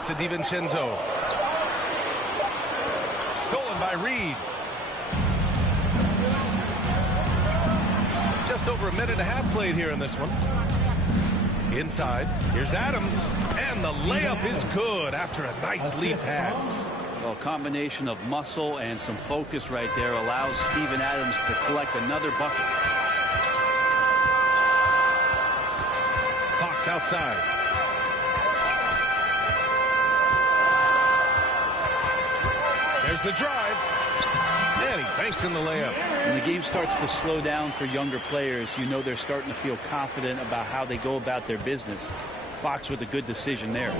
Pass to DiVincenzo. Stolen by Reed. Just over a minute and a half played here in this one. Inside, here's Adams, and the layup is good after a nice lead pass. Well, a combination of muscle and some focus right there allows Steven Adams to collect another bucket. Fox outside. There's the drive. And he banks in the layup. When the game starts to slow down for younger players, you know they're starting to feel confident about how they go about their business. Fox with a good decision there.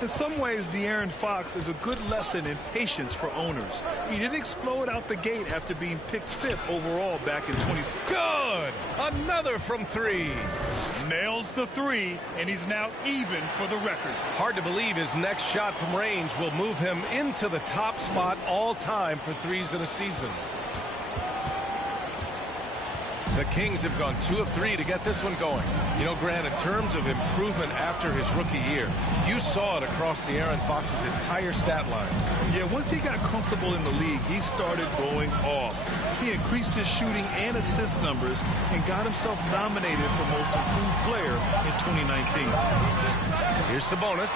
In some ways, De'Aaron Fox is a good lesson in patience for owners. He didn't explode out the gate after being picked 5th overall back in 2016. Good! Another from 3. Nails the 3, and he's now even for the record. Hard to believe his next shot from range will move him into the top spot all time for threes in a season. The Kings have gone 2 of 3 to get this one going. You know, Grant, in terms of improvement after his rookie year, you saw it across De'Aaron Fox's entire stat line. Yeah, once he got comfortable in the league, he started going off. He increased his shooting and assist numbers and got himself nominated for Most Improved Player in 2019. Here's Sabonis.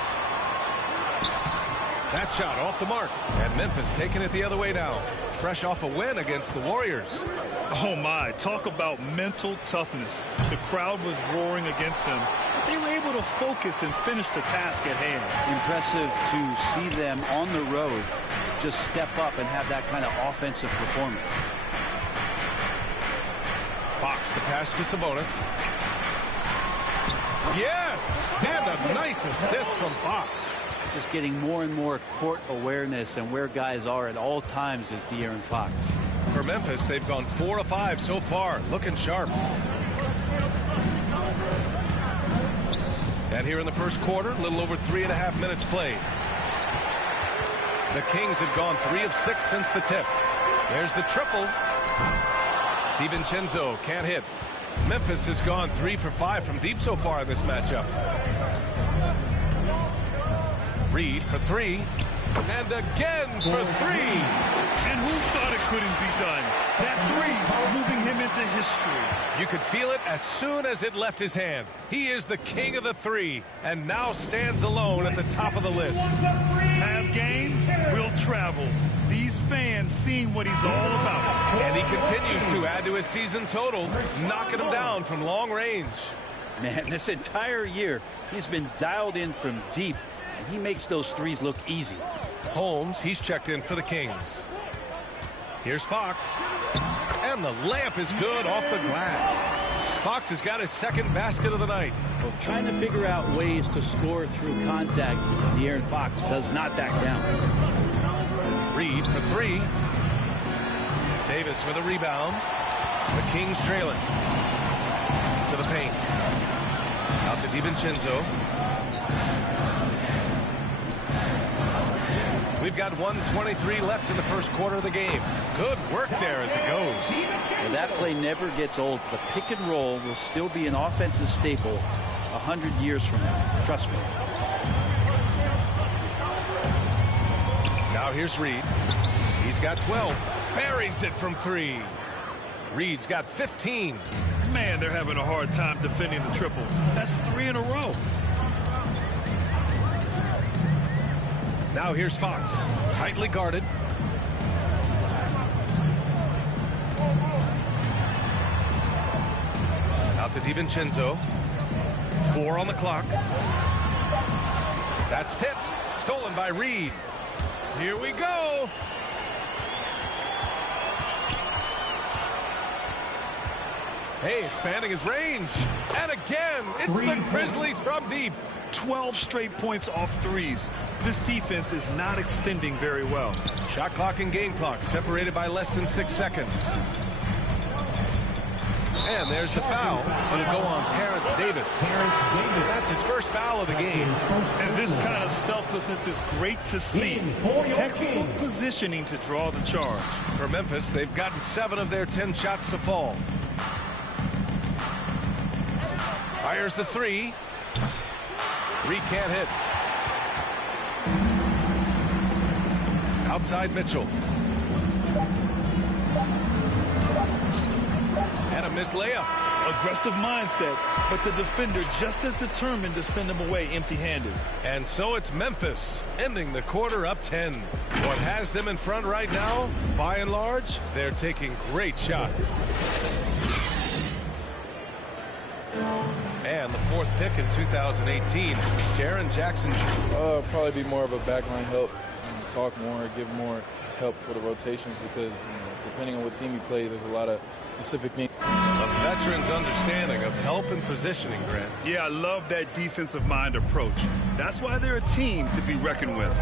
That shot off the mark. And Memphis taking it the other way now. Fresh off a win against the Warriors. Oh my, talk about mental toughness. The crowd was roaring against them. They were able to focus and finish the task at hand. Impressive to see them on the road just step up and have that kind of offensive performance. Fox, the pass to Sabonis. Yes! And a nice assist from Fox. Just getting more and more court awareness and where guys are at all times is De'Aaron Fox. For Memphis, they've gone 4 of 5 so far, looking sharp. And here in the first quarter, a little over 3.5 minutes played. The Kings have gone 3 of 6 since the tip. There's the triple. DiVincenzo can't hit. Memphis has gone 3 for 5 from deep so far in this matchup. Reed for 3. And again for 3. And who thought it couldn't be done? That 3 moving him into history. You could feel it as soon as it left his hand. He is the king of the 3 and now stands alone at the top of the list. Have game, will travel. These fans seeing what he's all about. And he continues to add to his season total, knocking him down from long range. Man, this entire year, he's been dialed in from deep, and he makes those threes look easy. Holmes, he's checked in for the Kings. Here's Fox. And the layup is good off the glass. Fox has got his second basket of the night. Well, trying to figure out ways to score through contact, De'Aaron Fox does not back down. Reed for 3. Davis with a rebound. The Kings trailing. To the paint. Out to DiVincenzo. We've got 1:23 left in the first quarter of the game. Good work there as it goes. And that play never gets old. The pick and roll will still be an offensive staple 100 years from now. Trust me. Now here's Reed. He's got 12. Buries it from 3. Reed's got 15. Man, they're having a hard time defending the triple. That's 3 in a row. Now here's Fox. Tightly guarded. Out to DiVincenzo. 4 on the clock. That's tipped. Stolen by Reed. Here we go. Hey, expanding his range. And again, it's the Grizzlies from deep. 12 straight points off threes. This defense is not extending very well. Shot clock and game clock separated by less than 6 seconds. And there's the foul. It'll go on Terrence Davis. That's his first foul of the game. And this kind of selflessness is great to see. Textbook positioning to draw the charge. For Memphis, they've gotten 7 of their 10 shots to fall. Fires the 3. Reed can't hit. outside Mitchell. And a missed layup. Aggressive mindset, but the defender just as determined to send him away empty-handed. And so it's Memphis, ending the quarter up 10. What has them in front right now, by and large, they're taking great shots. And the fourth pick in 2018, Jaren Jackson. Probably be more of a backline help, talk more, give more help for the rotations because, depending on what team you play, there's a lot of specific things. A veteran's understanding of help and positioning, Grant. Yeah, I love that defensive mind approach. That's why they're a team to be reckoned with.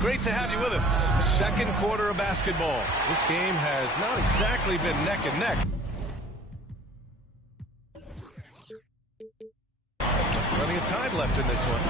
Great to have you with us. Second quarter of basketball. This game has not exactly been neck and neck. Plenty of time left in this one.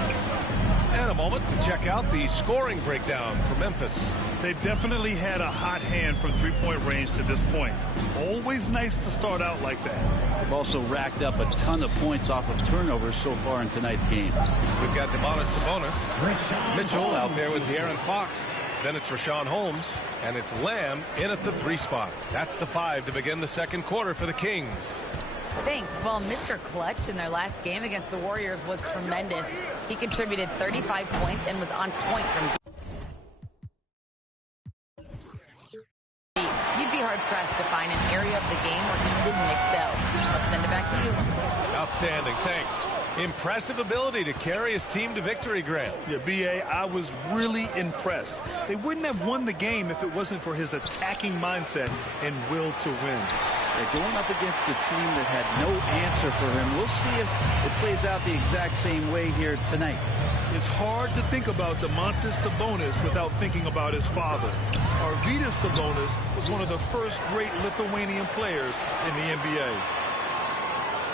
And a moment to check out the scoring breakdown for Memphis. They've definitely had a hot hand from three-point range to this point. Always nice to start out like that. They've also racked up a ton of points off of turnovers so far in tonight's game. We've got Domantas Sabonis. Mitchell out there with De'Aaron Fox. Then it's Richaun Holmes. And it's Lamb in at the 3 spot. That's the 5 to begin the second quarter for the Kings. Thanks. Well, Mr. Clutch in their last game against the Warriors was tremendous. He contributed 35 points and was on point from deep. You'd be hard-pressed to find an area of the game where he didn't excel. Let's send it back to you. Outstanding. Thanks. Impressive ability to carry his team to victory, Grant. Yeah, B.A., I was really impressed. They wouldn't have won the game if it wasn't for his attacking mindset and will to win. They're going up against a team that had no answer for him. We'll see if it plays out the exact same way here tonight. It's hard to think about Domantas Sabonis without thinking about his father. Arvydas Sabonis was one of the first great Lithuanian players in the NBA.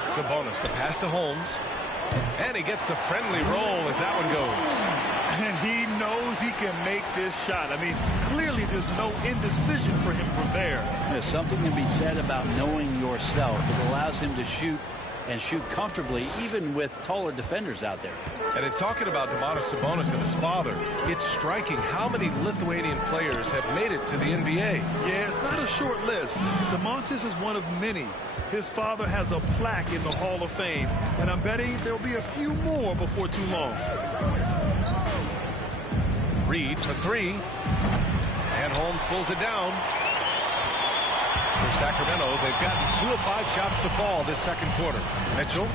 Sabonis, the pass to Holmes. And he gets the friendly roll as that one goes. And he knows he can make this shot. I mean, clearly there's no indecision for him from there. There's something to be said about knowing yourself. It allows him to shoot and shoot comfortably, even with taller defenders out there. And in talking about Domantas Sabonis and his father, it's striking how many Lithuanian players have made it to the NBA. Yeah, it's not a short list. Domantas is one of many. His father has a plaque in the Hall of Fame, and I'm betting there'll be a few more before too long. Reed for 3. And Holmes pulls it down. For Sacramento, they've gotten 2 of 5 shots to fall this second quarter. Mitchell,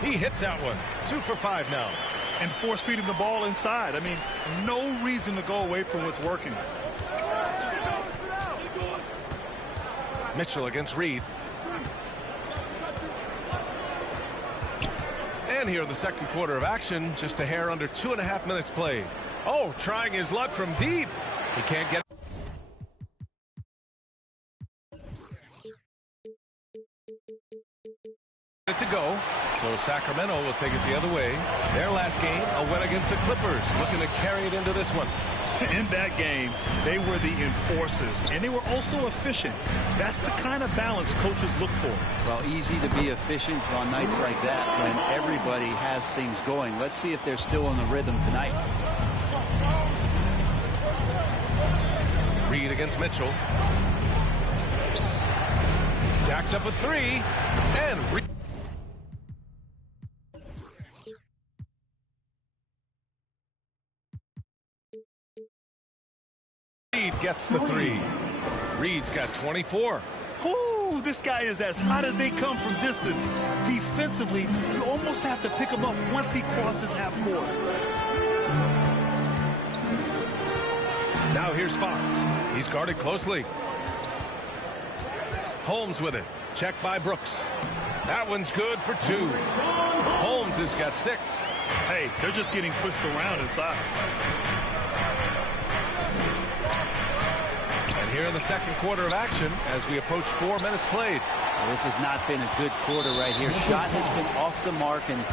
he hits that one. 2 for 5 now. And force-feeding the ball inside. I mean, no reason to go away from what's working. Mitchell against Reed. And here in the second quarter of action, just a hair under 2.5 minutes played. Oh, trying his luck from deep. He can't get it to go. So Sacramento will take it the other way. Their last game, a win against the Clippers, looking to carry it into this one. In that game, they were the enforcers, and they were also efficient. That's the kind of balance coaches look for. Well, easy to be efficient on nights like that when everybody has things going. Let's see if they're still in the rhythm tonight. Reed against Mitchell. Jacks up a 3, and Reed. Reed gets the 3. Reed's got 24. Ooh, this guy is as hot as they come from distance. Defensively, you almost have to pick him up once he crosses half court. Now here's Fox. He's guarded closely. Holmes with it. Checked by Brooks. That one's good for 2. Holmes has got 6. Hey, they're just getting pushed around inside. And here in the second quarter of action, as we approach 4 minutes played. Well, this has not been a good quarter right here. Shot has been off the mark, and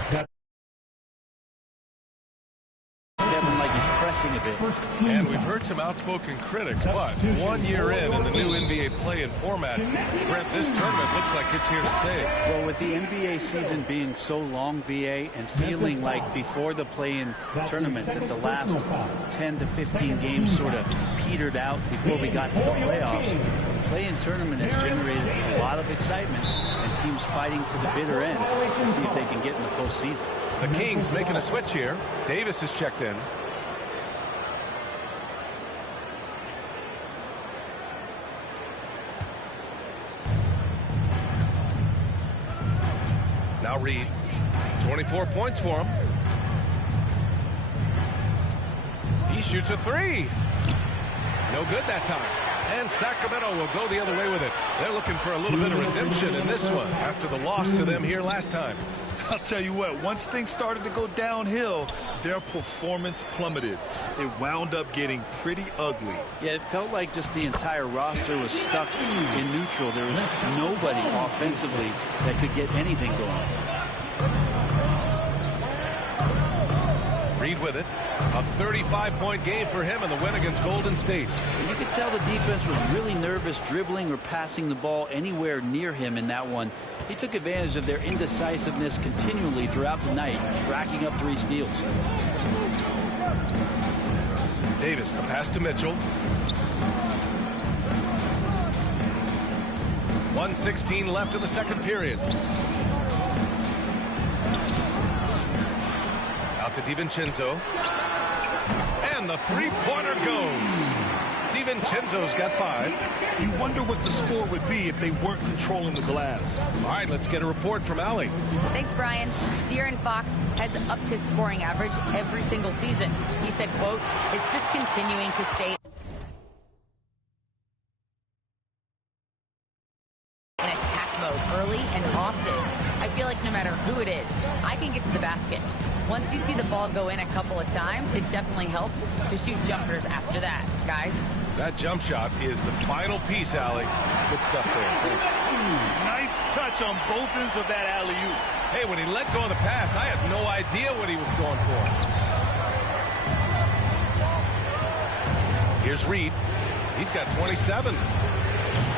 Kevin, like he's pressing a bit. And we've heard some outspoken critics, but 1 year in the new NBA play-in format, Brent, this tournament looks like it's here to stay. Well, with the NBA season being so long, BA, and feeling like before the play-in tournament that the last 10 to 15 games sort of petered out before we got to the playoffs, the play-in tournament has generated a lot of excitement and teams fighting to the bitter end to see if they can get in the postseason. The Kings making a switch here. Davis is checked in. Now Reed, 24 points for him. He shoots a three. No good that time. And Sacramento will go the other way with it. They're looking for a little bit of redemption in this one after the loss to them here last time. I'll tell you what, once things started to go downhill, their performance plummeted. It wound up getting pretty ugly. Yeah, it felt like just the entire roster was stuck in neutral. There was nobody offensively that could get anything going. Reed with it. A 35-point game for him in the win against Golden State. And you could tell the defense was really nervous dribbling or passing the ball anywhere near him in that one. He took advantage of their indecisiveness continually throughout the night, racking up 3 steals. Davis, the pass to Mitchell. 1:16 left in the second period. Out to DiVincenzo. And the three-pointer goes. DiVincenzo's got 5. You wonder what the score would be if they weren't controlling the glass. All right, let's get a report from Allie. Thanks, Brian. De'Aaron Fox has upped his scoring average every single season. He said, quote, "It's just continuing to stay in attack mode early and often. I feel like no matter who it is, I can get to the basket. Once you see the ball go in a couple of times, it definitely helps to shoot jumpers after that, guys." That jump shot is the final piece, Allie. Good stuff there. Thanks. Nice touch on both ends of that alley-oop. Hey, when he let go of the pass, I had no idea what he was going for. Here's Reed. He's got 27.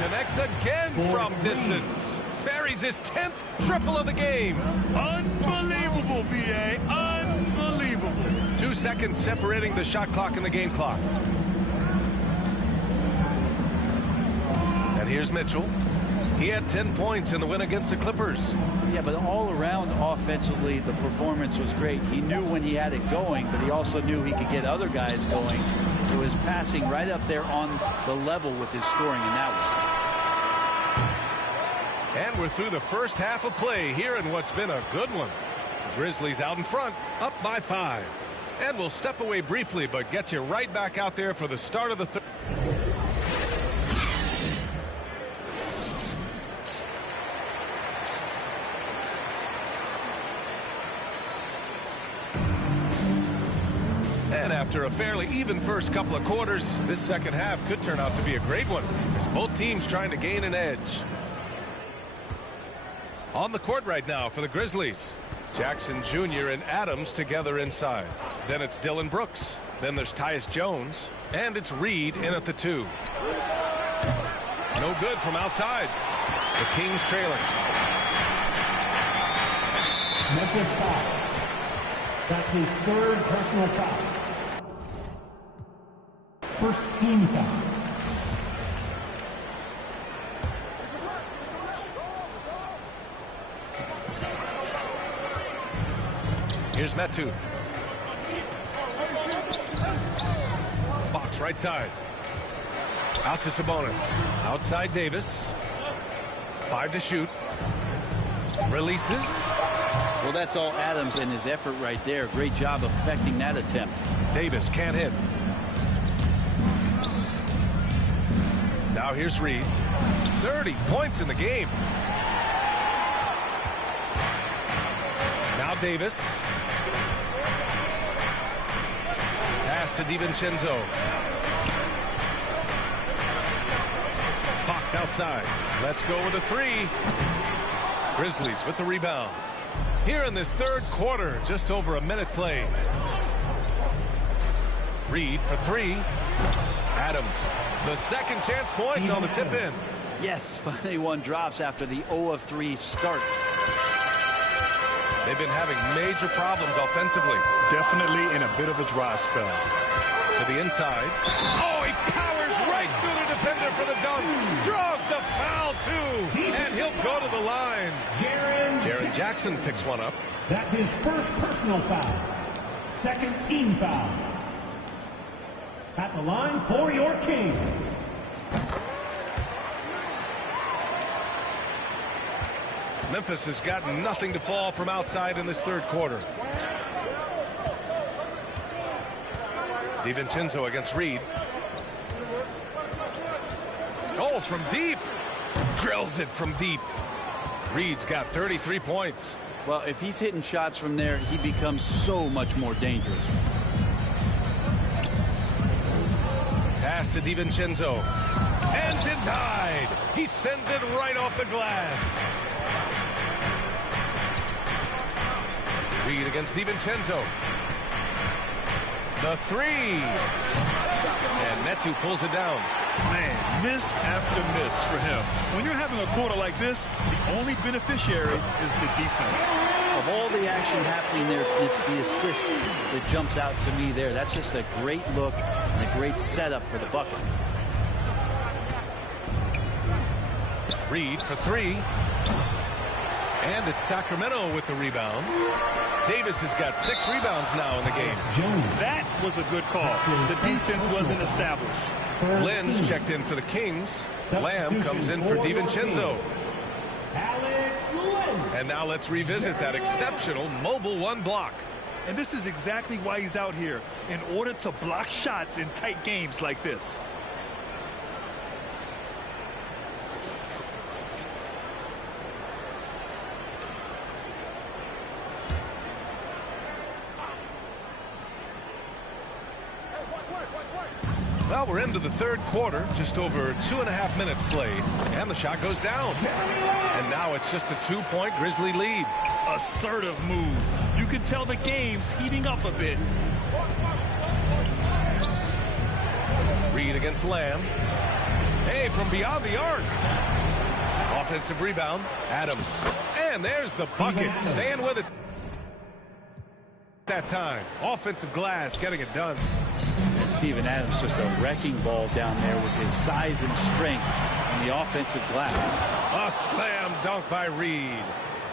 Connects again from distance. Buries his 10th triple of the game. Unbelievable, B.A. Unbelievable. 2 seconds separating the shot clock and the game clock. And here's Mitchell. He had 10 points in the win against the Clippers. Yeah, but all around offensively, the performance was great. He knew when he had it going, but he also knew he could get other guys going. So his passing right up there on the level with his scoring in that one. And we're through the first half of play here in what's been a good one. Grizzlies out in front, up by 5. And we'll step away briefly, but get you right back out there for the start of the third. And after a fairly even first couple of quarters, this second half could turn out to be a great one, as both teams trying to gain an edge. On the court right now for the Grizzlies, Jackson Jr. and Adams together inside. Then it's Dylan Brooks. Then there's Tyus Jones. And it's Reed in at the 2. No good from outside. The Kings trailing. Memphis foul. That's his 3rd personal foul. First team foul. Here's Metu. Fox right side. Out to Sabonis. Outside Davis. 5 to shoot. Releases. Well, that's all Adams and his effort right there. Great job affecting that attempt. Davis can't hit. Now here's Reed. 30 points in the game. Now Davis. Pass to DiVincenzo. Fox outside. Let's go with a 3. Grizzlies with the rebound. Here in this third quarter, just over a minute played. Reed for three. Adams, the second chance points on the tip in. Yes, finally one drops after the 0 of 3 start. They've been having major problems offensively. Definitely in a bit of a dry spell. To the inside. Oh, he powers right through the defender for the dunk. Draws the foul, too. And he'll go to the line. Jaren Jackson picks one up. That's his first personal foul. Second team foul. At the line for your Kings. Memphis has gotten nothing to fall from outside in this third quarter. DiVincenzo against Reed. Goals from deep. Drills it from deep. Reed's got 33 points. Well, if he's hitting shots from there, he becomes so much more dangerous. Pass to DiVincenzo. And denied. He sends it right off the glass. Reed against DiVincenzo. The three. And Metu pulls it down. Man, miss after miss for him. When you're having a quarter like this, the only beneficiary is the defense. Of all the action happening there, it's the assist that jumps out to me there. That's just a great look and a great setup for the bucket. Reed for three. And it's Sacramento with the rebound. Davis has got 6 rebounds now in the game. That was a good call. The defense wasn't established. Lynn's checked in for the Kings. Lamb comes in for DiVincenzo. And now let's revisit that exceptional mobile one block. And this is exactly why he's out here, in order to block shots in tight games like this. Well, we're into the third quarter, just over 2.5 minutes played, and the shot goes down. And now it's just a 2-point Grizzly lead. Assertive move. You can tell the game's heating up a bit. Reed against Lamb. Hey, from beyond the arc. Offensive rebound, Adams. And there's the bucket, staying with it. That time, offensive glass, getting it done. And Steven Adams just a wrecking ball down there with his size and strength on the offensive glass. A slam dunk by Reed.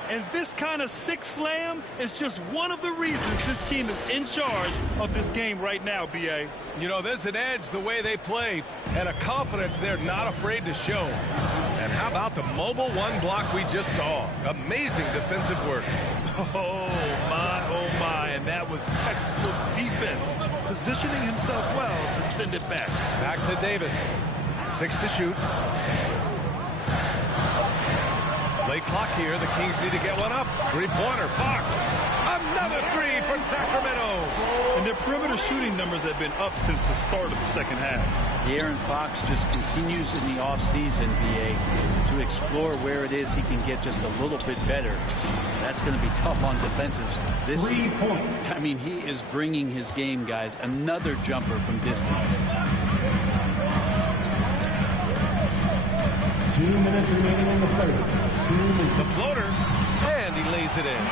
And this kind of sick slam is just one of the reasons this team is in charge of this game right now, B.A. You know, there's an edge the way they play and a confidence they're not afraid to show. And how about the mobile one block we just saw? Amazing defensive work. Oh, my. And that was textbook defense, positioning himself well to send it back. Back to Davis. 6 to shoot. Late clock here. The Kings need to get one up. Three-pointer. Fox. Another three for Sacramento. And their perimeter shooting numbers have been up since the start of the second half. De'Aaron Fox just continues in the offseason, BA, to explore where it is he can get just a little bit better. That's going to be tough on defenses this season. I mean, he is bringing his game, guys. Another jumper from distance. 2 minutes remaining in the third. 2 minutes. The floater, and he lays it in.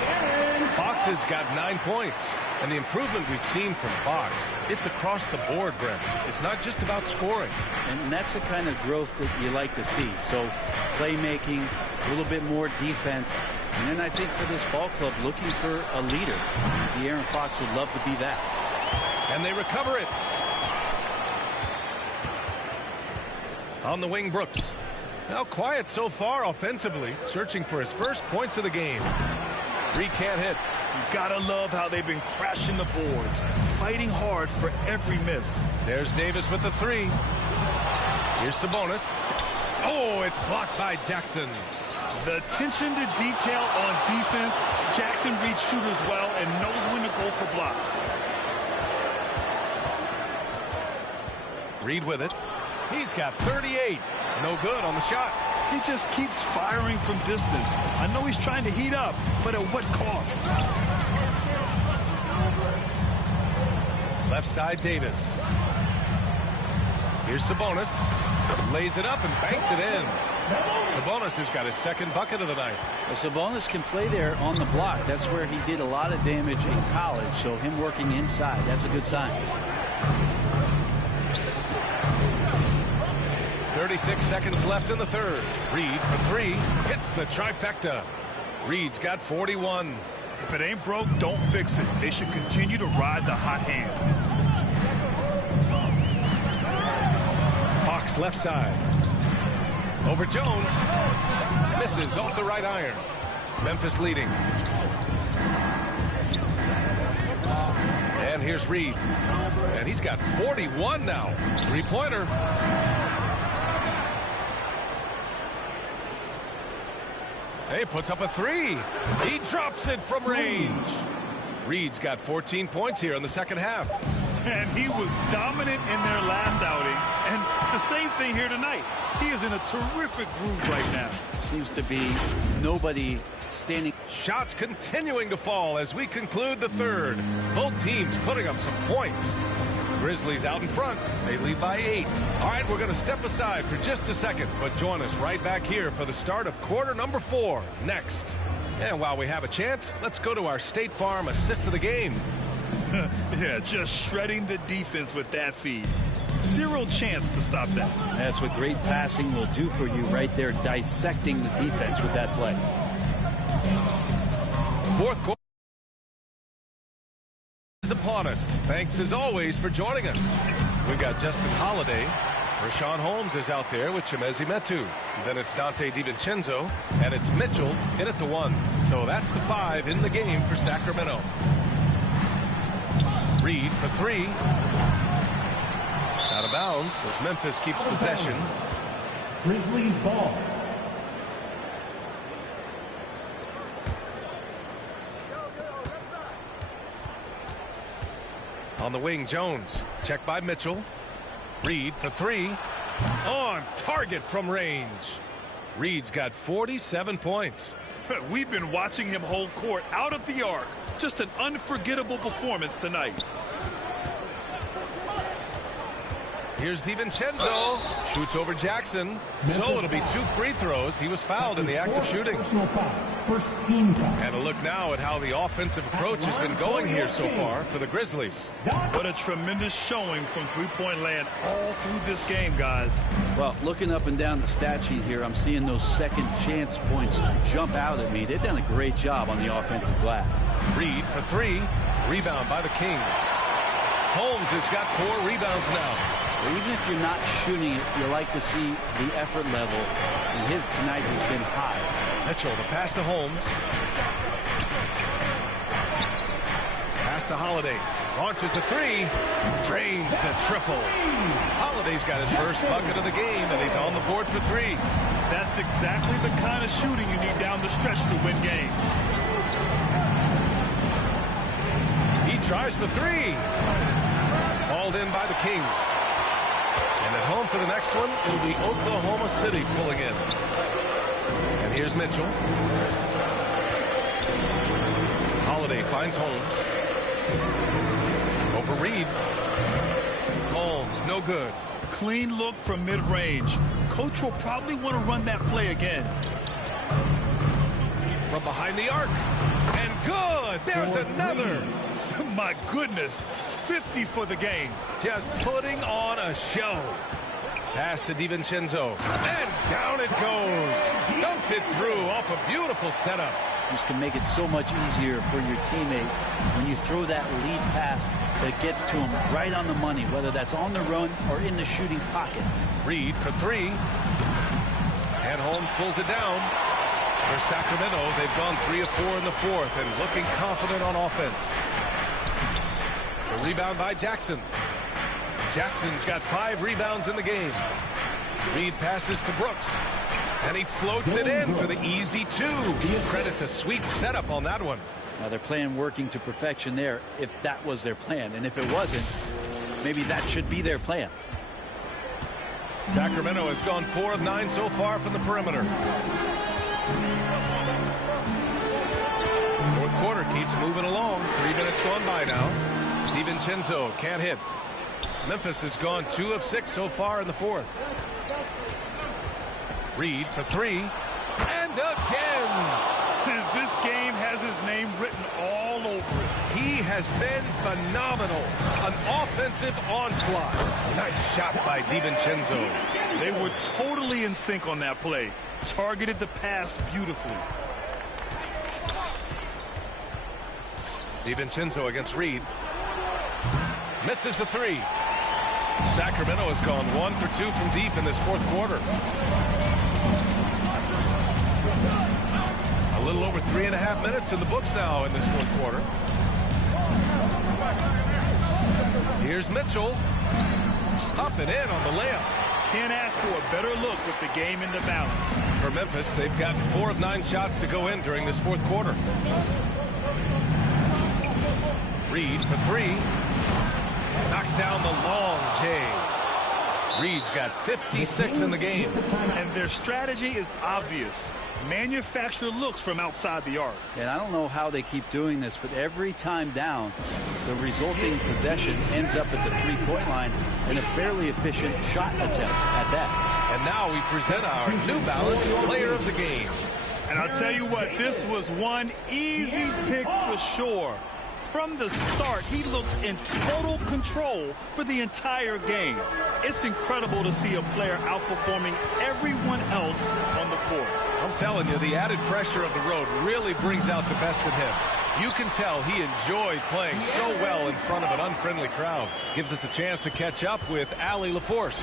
Fox has got 9 points, and the improvement we've seen from Fox, it's across the board, Brent. It's not just about scoring. And that's the kind of growth that you like to see. So playmaking, a little bit more defense, and then I think for this ball club, looking for a leader. De'Aaron Fox would love to be that. And they recover it. On the wing, Brooks. Now quiet so far offensively, searching for his first points of the game. Reed can't hit. You gotta love how they've been crashing the boards, fighting hard for every miss. There's Davis with the three. Here's Sabonis. Oh, it's blocked by Jackson. The attention to detail on defense. Jackson reads shooters well and knows when to go for blocks. Reed with it. He's got 38. No good on the shot. He just keeps firing from distance. I know he's trying to heat up, but at what cost? Left side, Davis. Here's Sabonis. Lays it up and banks it in. Sabonis has got his second bucket of the night. Well, Sabonis can play there on the block. That's where he did a lot of damage in college. So him working inside, that's a good sign. 36 seconds left in the third. Reed for three. Hits the trifecta. Reed's got 41. If it ain't broke, don't fix it. They should continue to ride the hot hand. Fox left side. Over Jones. Misses off the right iron. Memphis leading. And here's Reed. And he's got 41 now. Three-pointer. He puts up a three. He drops it from range. Reed's got 14 points here in the second half. And he was dominant in their last outing. And the same thing here tonight. He is in a terrific groove right now. Seems to be nobody standing. Shots continuing to fall as we conclude the third. Both teams putting up some points. Grizzlies out in front. They lead by 8. All right, we're going to step aside for just a second, but join us right back here for the start of quarter number 4 next. And while we have a chance, let's go to our State Farm assist of the game. Yeah, just shredding the defense with that feed. Zero chance to stop that. That's what great passing will do for you right there, dissecting the defense with that play. Fourth quarter is upon us. Thanks as always for joining us. We've got Justin Holiday. Rashawn Holmes is out there with Chimezie Metu. Then it's Dante DiVincenzo, and it's Mitchell in at the 1. So that's the 5 in the game for Sacramento. Reed for 3. Out of bounds as Memphis keeps possession. Grizzlies ball. On the wing, Jones. Checked by Mitchell. Reed for 3. On target from range. Reed's got 47 points. We've been watching him hold court out of the arc. Just an unforgettable performance tonight. Here's DiVincenzo. Shoots over Jackson. So it'll be 2 free throws. He was fouled in the act of shooting. First team foul. And a look now at how the offensive approach has been going here so far for the Grizzlies. What a tremendous showing from three-point land all through this game, guys. Well, looking up and down the stat sheet here, I'm seeing those second chance points jump out at me. They've done a great job on the offensive glass. Reed for 3. Rebound by the Kings. Holmes has got 4 rebounds now. Even if you're not shooting it, you like to see the effort level, and his tonight has been high. Mitchell, the pass to Holmes. Pass to Holiday. Launches a 3. Drains the triple. Holiday's got his first bucket of the game, and he's on the board for 3. That's exactly the kind of shooting you need down the stretch to win games. He tries for 3. Hauled in by the Kings. And at home for the next one, it'll be Oklahoma City pulling in. And here's Mitchell. Holiday finds Holmes. Over Reed. Holmes, no good. Clean look from mid-range. Coach will probably want to run that play again. From behind the arc. And good! There's another! My goodness, 50 for the game. Just putting on a show. Pass to DiVincenzo. And down it goes. Dumped it through off a beautiful setup. This can make it so much easier for your teammate when you throw that lead pass that gets to him right on the money, whether that's on the run or in the shooting pocket. Reed for 3. And Holmes pulls it down. For Sacramento, they've gone 3 of 4 in the fourth and looking confident on offense. The rebound by Jackson. Jackson's got 5 rebounds in the game. Reed passes to Brooks. And he floats it in for the easy 2. Credit to sweet setup on that one. Now they're playing working to perfection there if that was their plan. And if it wasn't, maybe that should be their plan. Sacramento has gone 4 of 9 so far from the perimeter. Fourth quarter keeps moving along. 3 minutes gone by now. DiVincenzo can't hit. Memphis has gone 2 of 6 so far in the fourth. Reed for 3. And again! This game has his name written all over it. He has been phenomenal. An offensive onslaught. Nice shot by DiVincenzo. They were totally in sync on that play. Targeted the pass beautifully. DiVincenzo against Reed. Misses the 3. Sacramento has gone 1 for 2 from deep in this fourth quarter. A little over 3.5 minutes in the books now in this fourth quarter. Here's Mitchell. Up and in on the layup. Can't ask for a better look with the game in the balance. For Memphis, they've gotten 4 of 9 shots to go in during this fourth quarter. Reed for 3. Knocks down the long J. Reed's got 56 in the game. And their strategy is obvious. Manufacture looks from outside the arc. And I don't know how they keep doing this, but every time down, the resulting possession ends up at the three-point line in a fairly efficient shot attempt at that. And now we present our New Balance Player of the Game. And I'll tell you what, this was one easy pick for sure. From the start, he looked in total control for the entire game. It's incredible to see a player outperforming everyone else on the court. I'm telling you, the added pressure of the road really brings out the best in him. You can tell he enjoyed playing so well in front of an unfriendly crowd. Gives us a chance to catch up with Allie LaForce.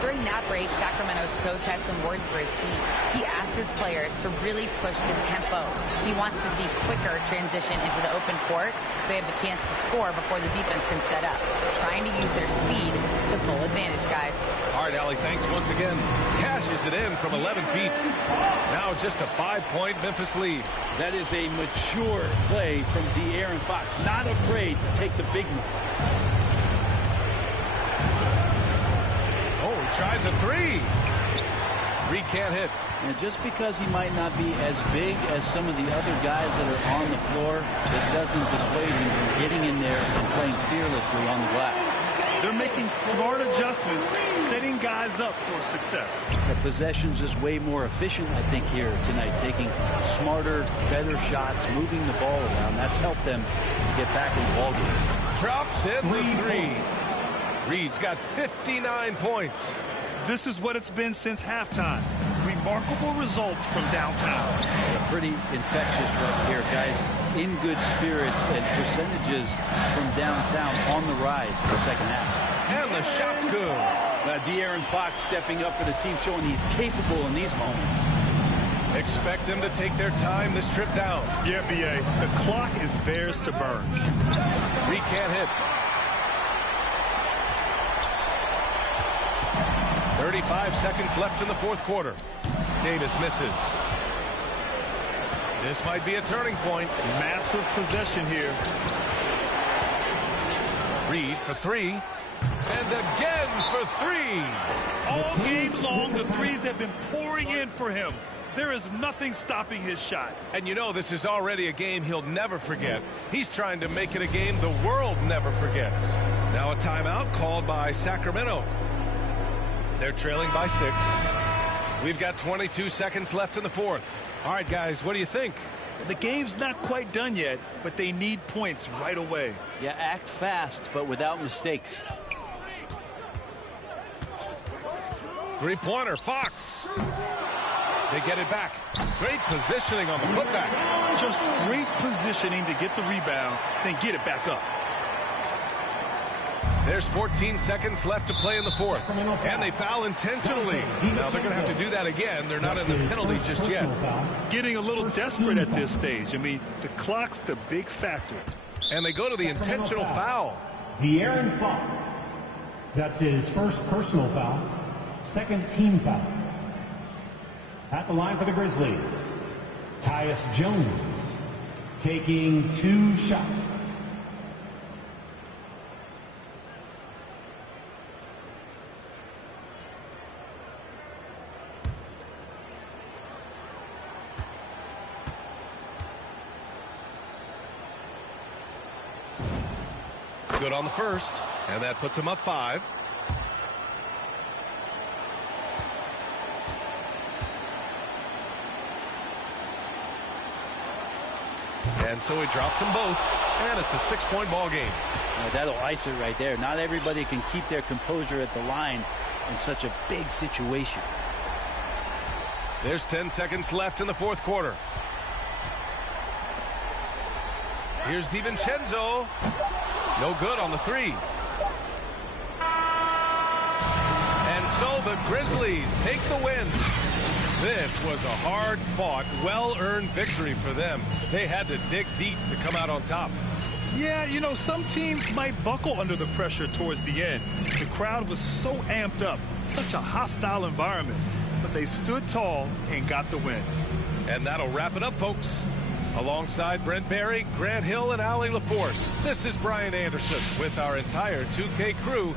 During that break, Sacramento's coach had some words for his team. He asked his players to really push the tempo. He wants to see quicker transition into the open court so they have the chance to score before the defense can set up. Trying to use their speed to full advantage, guys. All right, Allie, thanks once again. Cashes it in from 11 feet. Now just a 5-point Memphis lead. That is a mature play from De'Aaron Fox, not afraid to take the big one. Oh, he tries a 3. Reed can't hit. And just because he might not be as big as some of the other guys that are on the floor, it doesn't dissuade him from getting in there and playing fearlessly on the glass. They're making smart adjustments, setting guys up for success. The possession's just way more efficient, I think, here tonight, taking smarter, better shots, moving the ball around. That's helped them get back in the ballgame. Drops in the 3. Reed's got 59 points. This is what it's been since halftime. Remarkable results from downtown. Pretty infectious right here, guys. In good spirits and percentages from downtown on the rise in the second half. And the shot's good. De'Aaron Fox stepping up for the team, showing he's capable in these moments. Expect them to take their time this trip down. Yeah, B.A., the clock is theirs to burn. Reed can't hit. 35 seconds left in the fourth quarter. Davis misses. This might be a turning point. Massive possession here. Reed for 3. And again for 3. All game long, the threes have been pouring in for him. There is nothing stopping his shot. And you know this is already a game he'll never forget. He's trying to make it a game the world never forgets. Now a timeout called by Sacramento. They're trailing by 6. We've got 22 seconds left in the fourth. All right, guys, what do you think? The game's not quite done yet, but they need points right away. Yeah, act fast, but without mistakes. Three-pointer, Fox. They get it back. Great positioning on the putback. Just great positioning to get the rebound, then get it back up. There's 14 seconds left to play in the fourth. And they foul intentionally. Now they're going to have to do that again. They're not in the penalty just yet. Getting a little desperate at this stage. I mean, the clock's the big factor. And they go to the intentional foul. De'Aaron Fox. That's his first personal foul. Second team foul. At the line for the Grizzlies, Tyus Jones taking 2 shots. Good on the first, and that puts him up 5. And so he drops them both, and it's a 6-point ball game. That'll ice it right there. Not everybody can keep their composure at the line in such a big situation. There's 10 seconds left in the fourth quarter. Here's DiVincenzo. No good on the 3. And so the Grizzlies take the win. This was a hard-fought, well-earned victory for them. They had to dig deep to come out on top. Yeah, you know, some teams might buckle under the pressure towards the end. The crowd was so amped up, such a hostile environment. But they stood tall and got the win. And that'll wrap it up, folks. Alongside Brent Barry, Grant Hill, and Allie LaForce, this is Brian Anderson with our entire 2K crew.